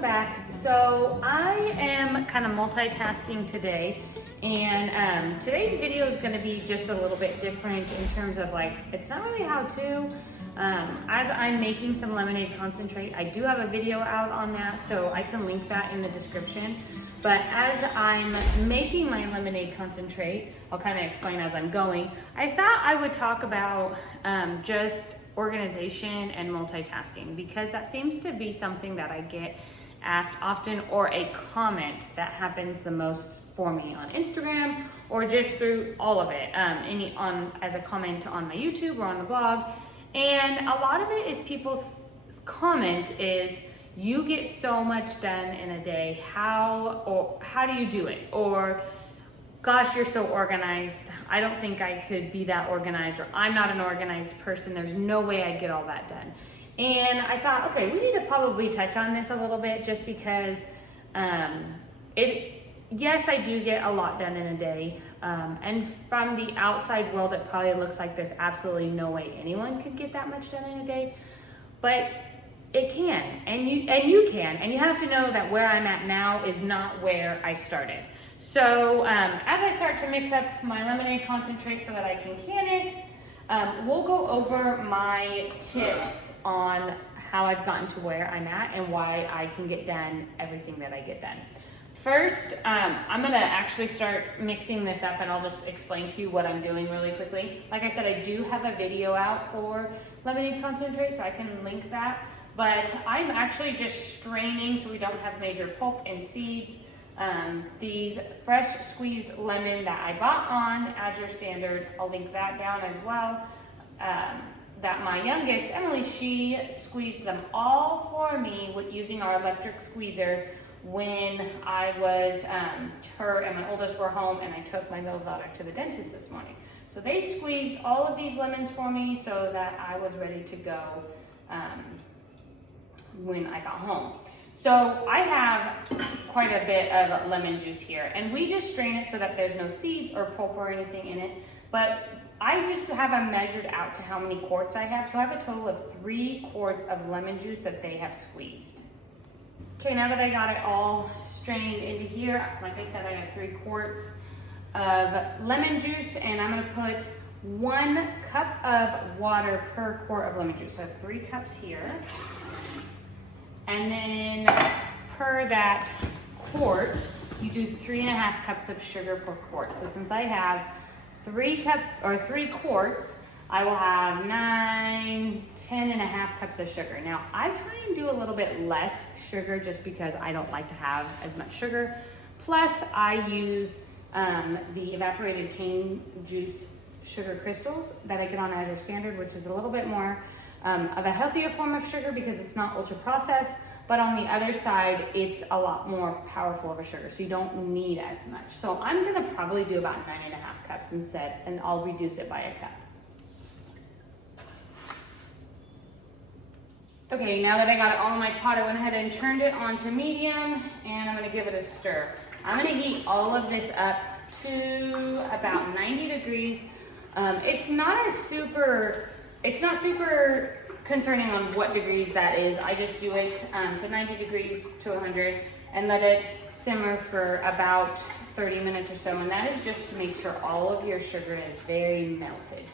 welcome back. So I am kind of multitasking today, and today's video is going to be just a little bit different in terms of like, it's not really how to. As I'm making some lemonade concentrate, I do have a video out on that, so I can link that in the description. But as I'm making my lemonade concentrate, I'll kind of explain as I'm going. I thought I would talk about just organization and multitasking, because that seems to be something that I get asked often, or a comment that happens the most for me on Instagram, or just through all of it, as a comment on my YouTube or on the blog. And a lot of it is people's comment is, you get so much done in a day, how do you do it? Or, gosh, you're so organized. I don't think I could be that organized, or I'm not an organized person. There's no way I'd get all that done. And I thought, okay, we need to probably touch on this a little bit, just because yes, I do get a lot done in a day. And from the outside world, it probably looks like there's absolutely no way anyone could get that much done in a day. But it can, and you can, and you have to know that where I'm at now is not where I started. So as I start to mix up my lemonade concentrate so that I can can it, we'll go over my tips on how I've gotten to where I'm at and why I can get done everything that I get done. First, I'm gonna actually start mixing this up, and I'll just explain to you what I'm doing really quickly. Like I said, I do have a video out for lemonade concentrate, so I can link that. But I'm actually just straining so we don't have major pulp and seeds. These fresh squeezed lemon that I bought on As Your Standard, I'll link that down as well. That my youngest, Emily, she squeezed them all for me using our electric squeezer when I was, her and my oldest were home, and I took my middle daughter to the dentist this morning. So they squeezed all of these lemons for me so that I was ready to go when I got home. So I have quite a bit of lemon juice here, and we just strain it so that there's no seeds or pulp or anything in it. But I just have them measured out to how many quarts I have. So I have a total of 3 quarts of lemon juice that they have squeezed. Okay, now that I got it all strained into here, like I said, I have 3 quarts of lemon juice, and I'm gonna put 1 cup of water per quart of lemon juice. So I have 3 cups here. And then per that quart, you do 3.5 cups of sugar per quart. So since I have 3 quarts, I will have 10.5 cups of sugar. Now I try and do a little bit less sugar just because I don't like to have as much sugar. Plus I use the evaporated cane juice sugar crystals that I get on As Your Standard, which is a little bit more of a healthier form of sugar because it's not ultra processed, but on the other side, it's a lot more powerful of a sugar, so you don't need as much. So I'm gonna probably do about 9.5 cups instead, and I'll reduce it by a cup. Okay, now that I got it all in my pot, I went ahead and turned it on to medium, and I'm gonna give it a stir. I'm gonna heat all of this up to about 90 degrees. It's not super concerning on what degrees that is. I just do it to 90 degrees to 100 and let it simmer for about 30 minutes or so. And that is just to make sure all of your sugar is very melted.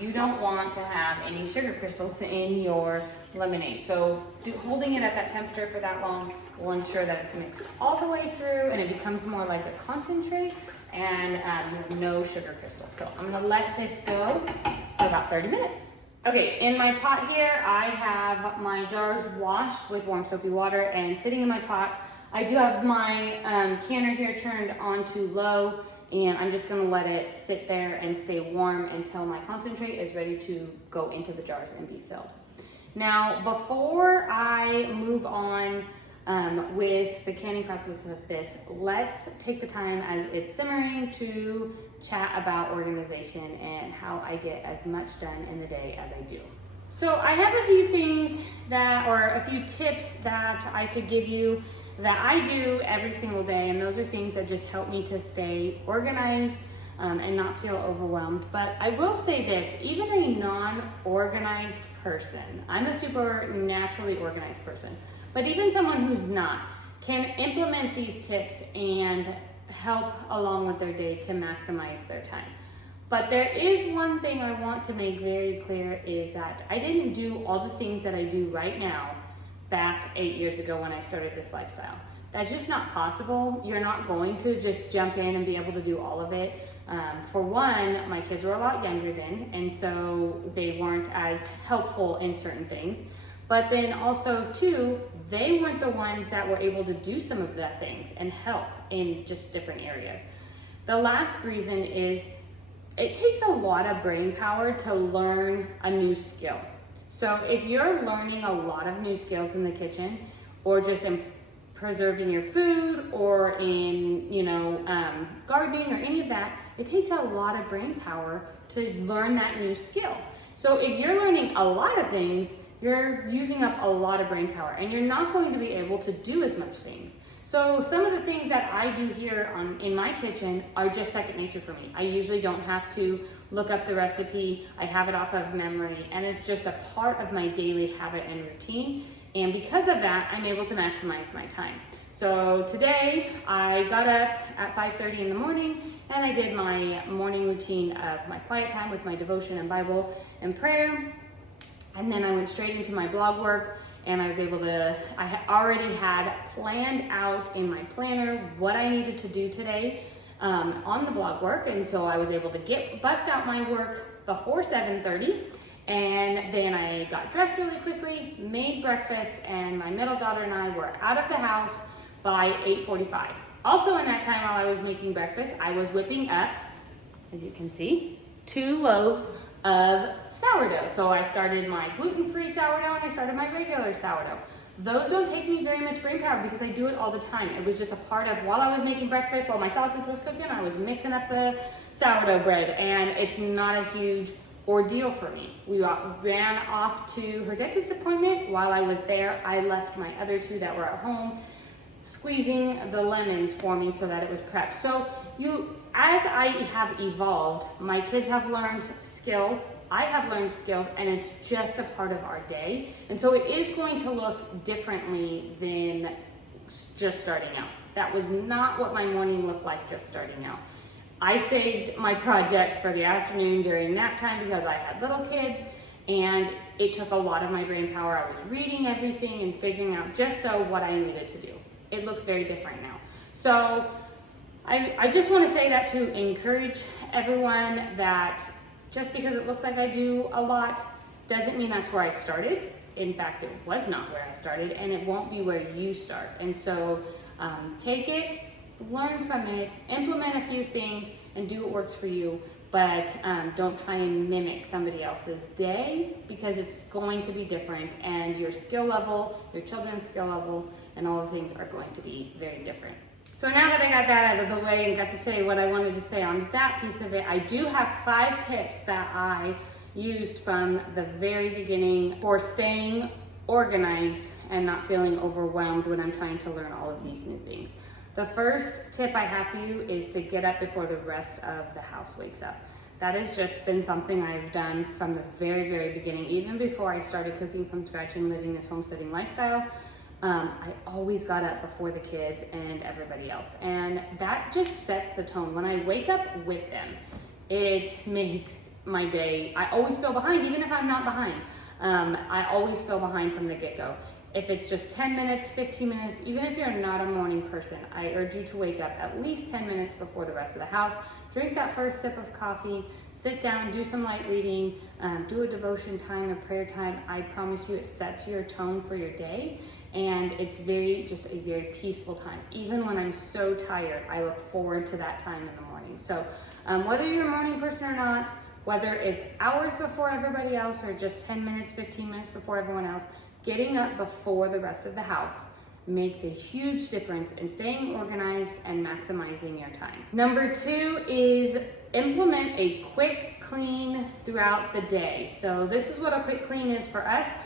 You don't want to have any sugar crystals in your lemonade. So holding it at that temperature for that long will ensure that it's mixed all the way through and it becomes more like a concentrate, and you have no sugar crystals. So I'm gonna let this go for about 30 minutes. Okay, in my pot here, I have my jars washed with warm soapy water and sitting in my pot. I do have my canner here turned on to low, and I'm just gonna let it sit there and stay warm until my concentrate is ready to go into the jars and be filled. Now, before I move on with the canning process of this, let's take the time as it's simmering to chat about organization and how I get as much done in the day as I do. So I have a few things or a few tips that I could give you that I do every single day, and those are things that just help me to stay organized and not feel overwhelmed. But I will say this, even a non-organized person, I'm a super naturally organized person, But even someone who's not can implement these tips and help along with their day to maximize their time. But there is one thing I want to make very clear is that I didn't do all the things that I do right now back 8 years ago when I started this lifestyle. That's just not possible. You're not going to just jump in and be able to do all of it. For one, my kids were a lot younger then, and so they weren't as helpful in certain things. But then also two, they weren't the ones that were able to do some of the things and help in just different areas. The last reason is it takes a lot of brain power to learn a new skill. So if you're learning a lot of new skills in the kitchen, or just in preserving your food, or in gardening or any of that, it takes a lot of brain power to learn that new skill. So if you're learning a lot of things, you're using up a lot of brain power, and you're not going to be able to do as much things. So some of the things that I do here in my kitchen are just second nature for me. I usually don't have to look up the recipe. I have it off of memory, and it's just a part of my daily habit and routine. And because of that, I'm able to maximize my time. So today I got up at 5:30 in the morning, and I did my morning routine of my quiet time with my devotion and Bible and prayer. And then I went straight into my blog work, and I was able to, already had planned out in my planner what I needed to do today on the blog work. And so I was able to bust out my work before 7:30. And then I got dressed really quickly, made breakfast, and my middle daughter and I were out of the house by 8:45. Also in that time while I was making breakfast, I was whipping up, as you can see, 2 loaves of sourdough. So I started my gluten-free sourdough and I started my regular sourdough. Those don't take me very much brain power because I do it all the time. It was just a part of, while I was making breakfast, while my sausage was cooking, I was mixing up the sourdough bread, and it's not a huge ordeal for me. We ran off to her dentist appointment. While I was there, I left my other 2 that were at home squeezing the lemons for me so that it was prepped. So as I have evolved, my kids have learned skills, I have learned skills, and it's just a part of our day. And so it is going to look differently than just starting out. That was not what my morning looked like just starting out. I saved my projects for the afternoon during nap time because I had little kids, and it took a lot of my brain power. I was reading everything and figuring out just so what I needed to do. It looks very different now. So I just want to say that to encourage everyone that just because it looks like I do a lot doesn't mean that's where I started. In fact, it was not where I started, and it won't be where you start. And so take it, learn from it, implement a few things, and do what works for you. But don't try and mimic somebody else's day, because it's going to be different, and your skill level, your children's skill level, and all the things are going to be very different. So now that I got that out of the way and got to say what I wanted to say on that piece of it, I do have 5 tips that I used from the very beginning for staying organized and not feeling overwhelmed when I'm trying to learn all of these new things. The first tip I have for you is to get up before the rest of the house wakes up. That has just been something I've done from the very, very beginning. Even before I started cooking from scratch and living this homesteading lifestyle, I always got up before the kids and everybody else. And that just sets the tone. When I wake up with them, it makes my day, I always feel behind, even if I'm not behind. I always feel behind from the get-go. If it's just 10 minutes, 15 minutes, even if you're not a morning person, I urge you to wake up at least 10 minutes before the rest of the house. Drink that first sip of coffee, sit down, do some light reading, do a devotion time, a prayer time. I promise you it sets your tone for your day, and it's just a very peaceful time. Even when I'm so tired, I look forward to that time in the morning. So whether you're a morning person or not, whether it's hours before everybody else or just 10 minutes, 15 minutes before everyone else, getting up before the rest of the house makes a huge difference in staying organized and maximizing your time. Number 2 is implement a quick clean throughout the day. So this is what a quick clean is for us.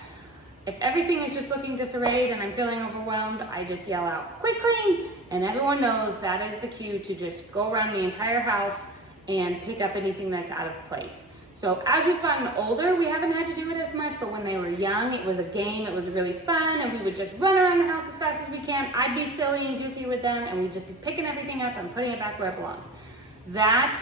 If everything is just looking disarrayed and I'm feeling overwhelmed, I just yell out, "Quick clean!" And everyone knows that is the cue to just go around the entire house and pick up anything that's out of place. So as we've gotten older, we haven't had to do it as much, but when they were young, it was a game, it was really fun, and we would just run around the house as fast as we can. I'd be silly and goofy with them, and we'd just be picking everything up and putting it back where it belongs. That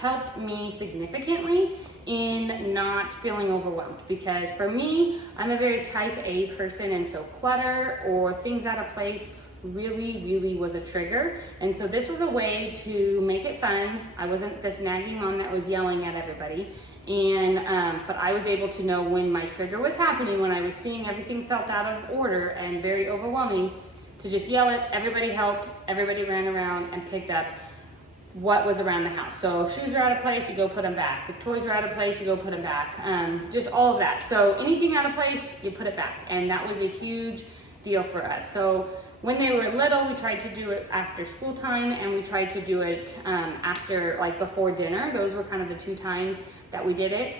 helped me significantly in not feeling overwhelmed, because for me, I'm a very type A person, and so clutter or things out of place really was a trigger. And so this was a way to make it fun. I wasn't this nagging mom that was yelling at everybody, and but I was able to know when my trigger was happening, when I was seeing everything felt out of order and very overwhelming, to just yell it. Everybody helped, everybody ran around and picked up what was around the house. So if shoes are out of place, you go put them back. If toys are out of place, you go put them back. Just all of that. So anything out of place, you put it back. And that was a huge deal for us. So when they were little, we tried to do it after school time, and we tried to do it after, like, before dinner. Those were kind of the 2 times that we did it.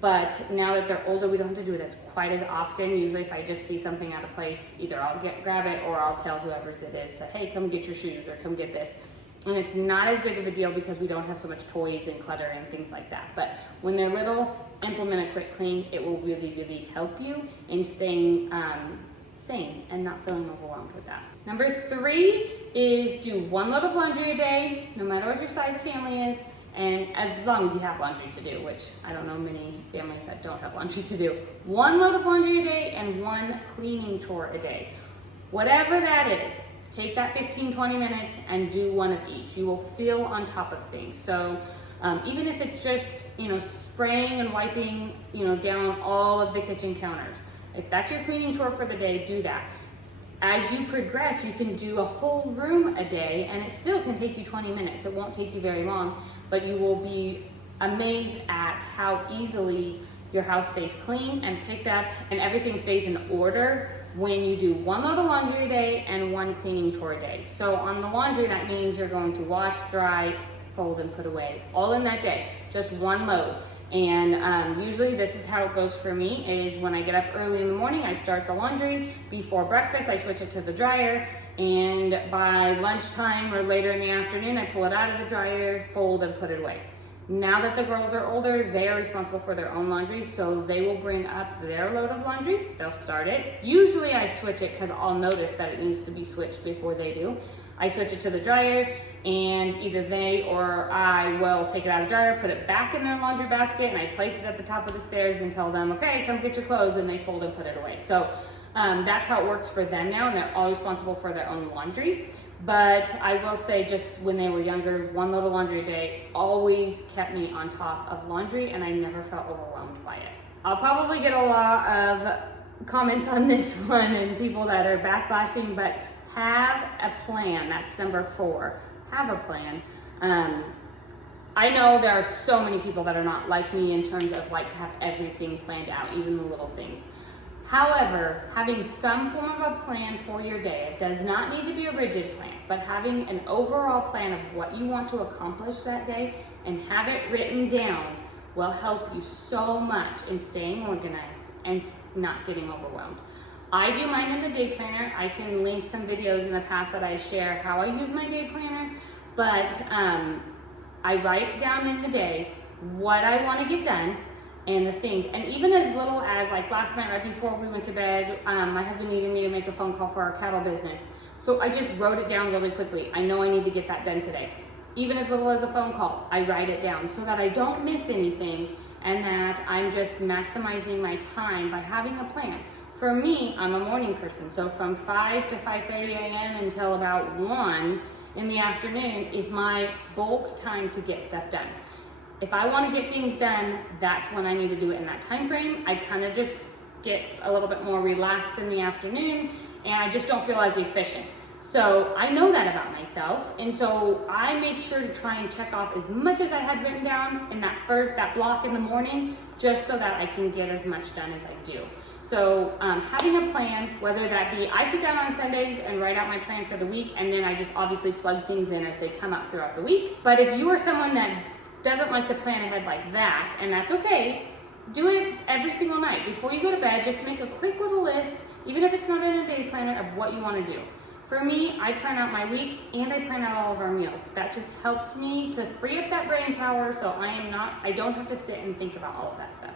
But now that they're older, we don't have to do it as quite as often. Usually if I just see something out of place, either I'll grab it, or I'll tell whoever's it is to, hey, come get your shoes, or come get this. And it's not as big of a deal because we don't have so much toys and clutter and things like that. But when they're little, implement a quick clean. It will really help you in staying sane and not feeling overwhelmed with that. Number 3 is do 1 load of laundry a day, no matter what your size of family is, and as long as you have laundry to do, which I don't know many families that don't have laundry to do. 1 load of laundry a day and 1 cleaning chore a day. Whatever that is, take that 15-20 minutes and do 1 of each. You will feel on top of things. So even if it's just, spraying and wiping, down all of the kitchen counters. If that's your cleaning chore for the day, do that. As you progress, you can do a whole room a day, and it still can take you 20 minutes. It won't take you very long, but you will be amazed at how easily your house stays clean and picked up, and everything stays in order when you do 1 load of laundry a day and 1 cleaning chore a day. So on the laundry, that means you're going to wash, dry, fold, and put away, all in that day, just 1 load. And usually this is how it goes for me, is when I get up early in the morning, I start the laundry. Before breakfast, I switch it to the dryer, and by lunchtime or later in the afternoon, I pull it out of the dryer, fold, and put it away. Now that the girls are older, they are responsible for their own laundry, so they will bring up their load of laundry. They'll start it. Usually I switch it because I'll notice that it needs to be switched before they do. I switch it to the dryer, and either they or I will take it out of the dryer, put it back in their laundry basket, and I place it at the top of the stairs and tell them, okay, come get your clothes, and they fold and put it away. So that's how it works for them now, and they're all responsible for their own laundry. But I will say, just when they were younger, 1 load of laundry a day always kept me on top of laundry, and I never felt overwhelmed by it. I'll probably get a lot of comments on this one and people that are backlashing, but have a plan. That's number 4. Have a plan. I know there are so many people that are not like me in terms of like to have everything planned out, even the little things. However, having some form of a plan for your day, it does not need to be a rigid plan, but having an overall plan of what you want to accomplish that day and have it written down will help you so much in staying organized and not getting overwhelmed. I do mine in the day planner. I can link some videos in the past that I share how I use my day planner, but I write down in the day what I want to get done and the things. And even as little as like last night, right before we went to bed, my husband needed me to make a phone call for our cattle business. So I just wrote it down really quickly. I know I need to get that done today. Even as little as a phone call, I write it down so that I don't miss anything and that I'm just maximizing my time by having a plan. For me, I'm a morning person, so from 5 to 5:30 a.m. until about 1 in the afternoon is my bulk time to get stuff done. If I want to get things done, that's when I need to do it in that time frame. I kind of just get a little bit more relaxed in the afternoon, and I just don't feel as efficient. So I know that about myself, and so I make sure to try and check off as much as I had written down in that block in the morning, just so that I can get as much done as I do. So having a plan, whether that be, I sit down on Sundays and write out my plan for the week, and then I just obviously plug things in as they come up throughout the week. But if you are someone that doesn't like to plan ahead like that, and that's okay, do it every single night. Before you go to bed, just make a quick little list, even if it's not in a day planner, of what you want to do. For me, I plan out my week and I plan out all of our meals. That just helps me to free up that brain power so I don't have to sit and think about all of that stuff.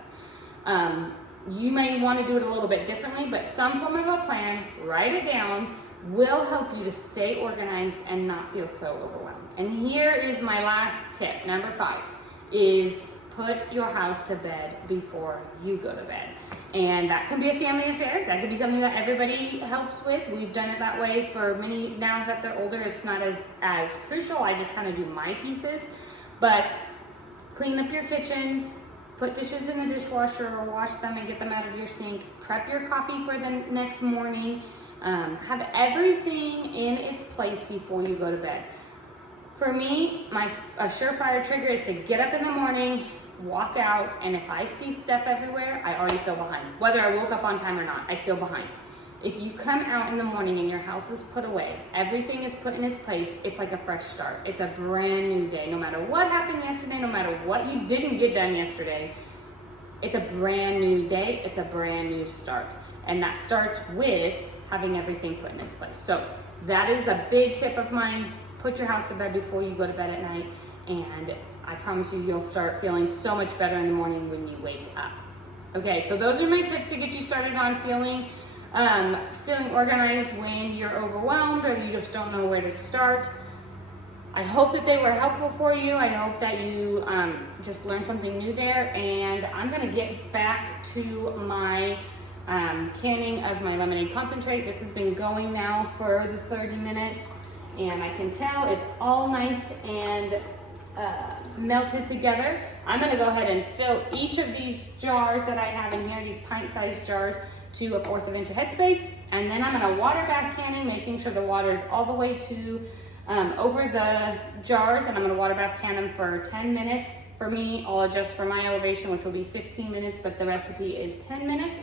You may want to do it a little bit differently, but some form of a plan, write it down, will help you to stay organized and not feel so overwhelmed. And here is my last tip, number 5, is put your house to bed before you go to bed. And that can be a family affair. That could be something that everybody helps with. We've done it that way for many. Now that they're older, it's not as crucial. I just kind of do my pieces. But clean up your kitchen, put dishes in the dishwasher or wash them and get them out of your sink. Prep your coffee for the next morning. Have everything in its place before you go to bed. For me, a surefire trigger is to get up in the morning, walk out, and if I see stuff everywhere, I already feel behind. Whether I woke up on time or not, I feel behind. If you come out in the morning and your house is put away, everything is put in its place, it's like a fresh start. It's a brand new day. No matter what happened yesterday, no matter what you didn't get done yesterday, it's a brand new day, it's a brand new start. And that starts with having everything put in its place. So that is a big tip of mine. Put your house to bed before you go to bed at night, and I promise you'll start feeling so much better in the morning when you wake up. Okay, so those are my tips to get you started on feeling organized when you're overwhelmed or you just don't know where to start. I hope that they were helpful for you. I hope that you just learned something new there, and I'm gonna get back to my canning of my lemonade concentrate. This has been going now for the 30 minutes, and I can tell it's all nice and melted together. I'm gonna go ahead and fill each of these jars that I have in here, these pint-sized jars, to 1/4 inch of headspace, and then I'm gonna water bath cannon, making sure the water is all the way to over the jars, and I'm gonna water bath cannon for 10 minutes. For me, I'll adjust for my elevation, which will be 15 minutes, but the recipe is 10 minutes,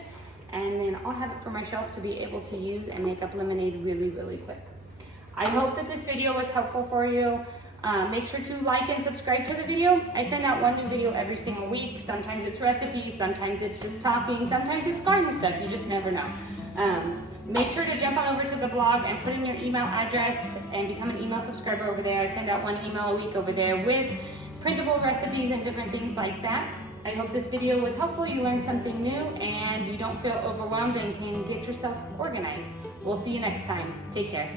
and then I'll have it for my shelf to be able to use and make up lemonade really, really quick. I hope that this video was helpful for you. Make sure to like and subscribe to the video. I send out one new video every single week. Sometimes it's recipes, sometimes it's just talking, sometimes it's garden stuff, you just never know. Make sure to jump on over to the blog and put in your email address and become an email subscriber over there. I send out one email a week over there with printable recipes and different things like that. I hope this video was helpful, you learned something new, and you don't feel overwhelmed and can get yourself organized. We'll see you next time. Take care.